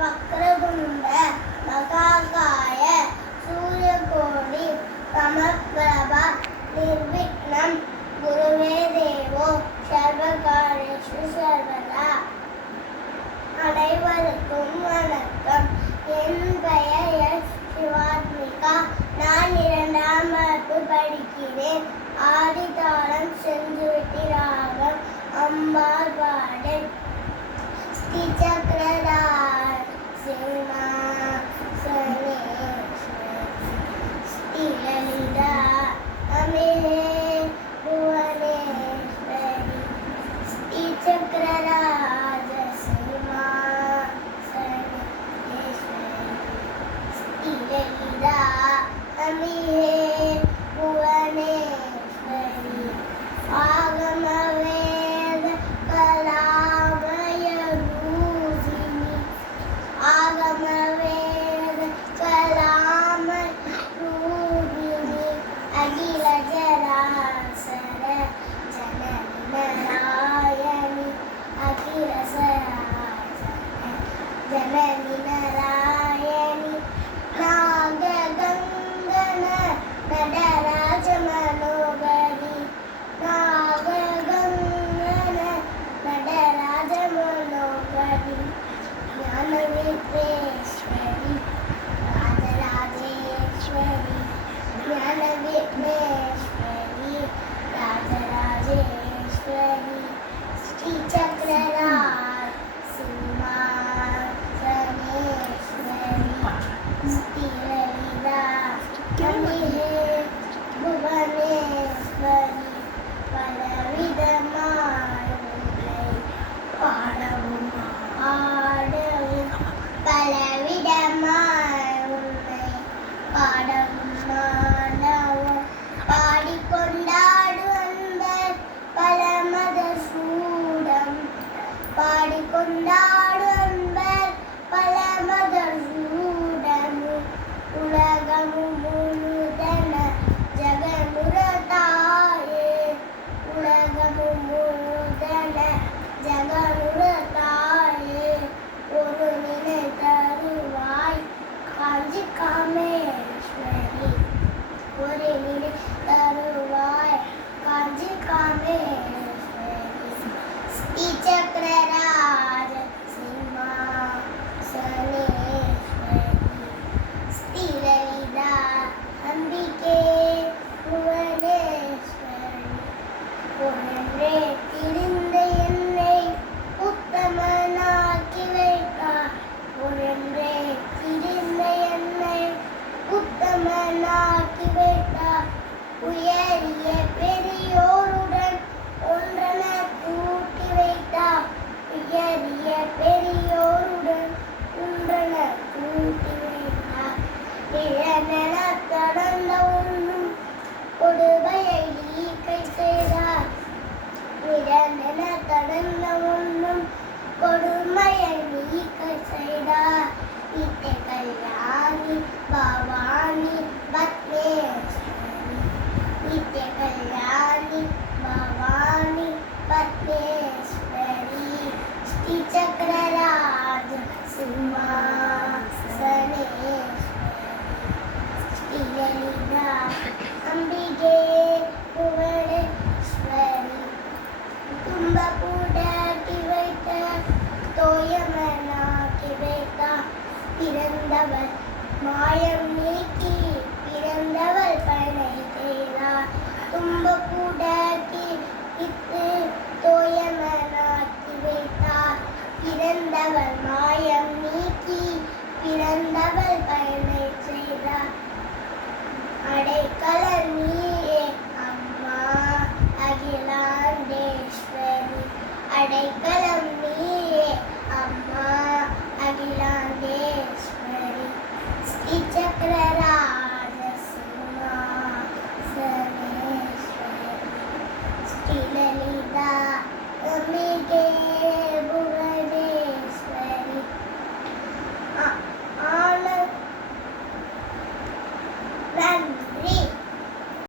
वक्रतुण्ड महाकाय सूर्यकोटि समप्रभा निर्विघ्नं गुरुवे देवो सर्वकार्येषु सर्वदा அனைவருக்கும் வணக்கம். என் பெயர் எஸ். சிவாத்மிகா. நான் 2ஆம் வகுப்பு படிக்கிறேன். ஆதிதாளம் செஞ்சுவெட்டி ராகம் அம்பாள் பாடல். ஸ்ரீ சக்கரதார் சிம்மாசனேஸ்வரி ஸ்ரீ லலிதா அம்பிகே புவனேஸ்வரி ஸ்ரீ சக்கரராஜ சிம்மாசனேஸ்வரி ஸ்ரீ லலிதா அம்பிகே புவனேஸ்வரி ஆகம வேத கலாமய ரூபிணி ஆகம வேத கலாமய ரூபிணி அகில ஜராசர ஜனனி நாராயணி அகில சராசர ஜனனி நாராயணி நாக கங்கன நடராஜ மனோகரி நாக கங்கன நடராஜ மனோகரி ஞான விக்னேஸ்வரி ராஜராஜேஸ்வரி ஞான விக்னேஸ்வரி ராஜராஜேஸ்வரி ஸ்ரீ சக்கரராஜ சிம்மாசனேஸ்வரி ஸ்ரீ லலிதா அம்பிகே புவனேஸ்வரி பலவிதமான பாடவும் ஆடவும் பலவிதமான உன்னை பாடவும் ஆடவும் பாடிக்கொண்டாடு அன்பர் பல மத சூடம் பாடிக்கொண்டாடு அன்பர் பல மத சூடம் உலகமும் முழுதன ஜகனுரதாயே உலகமும் முழுதன ஜகனுரதாயே ஒரு நிலை தருவாய் காஞ்சி காமேஸ்வரி ஒரு நிலை தருவாய் காஞ்சி காமேஸ்வரி ஸ்ரீ சக்கரராஜ சிம்மாசனேஸ்வரி ஸ்ரீ லலிதா அம்பிகே புவனேஸ்வரி ஒன்றே திரிந்த என்னை உத்தமனாக்கி வைத்தார் ஒன்றே திரிந்த என்னை உத்தமனாக்கி வைத்தார் உயரிய பெரியோருடன் ஒன்றென கூட்டி வைத்தார் உயரிய பெரியோருடன் ஒன்றென கூட்டி வைத்தார் இளநென கடந்த ஒன்றும் கொடுமையை நீக்கை செய்தார் இளநென கடந்த ஒன்றும் கொடுமையை நீக்கை செய்தார் நித்திய கல்யாணி பவானி பத்மேஸ்வரி நித்திய கல்யாணி பவானி பத்மேஸ்வரி ஸ்ரீ சக்கரராஜ சிம்மாசனேஸ்வரி ஸ்ரீ லலிதா அம்பிகே புவனேஸ்வரி தும்பக்கூடாக்கி வைத்த தோயமனாக்கி வைத்தார் பிறந்தவர் மாயம் நீக்கி பிறந்தவர் பயனை செய்தார் தும்பக்கூடாக்கி இத்து தோயமனாக்கி வைத்தார் பிறந்தவர் மாயம் நீக்கி பிறந்தவர் பயனை செய்தார் அடைக்கல நீயே அம்மா அகிலாண்டேஸ்வரி அடைக்கல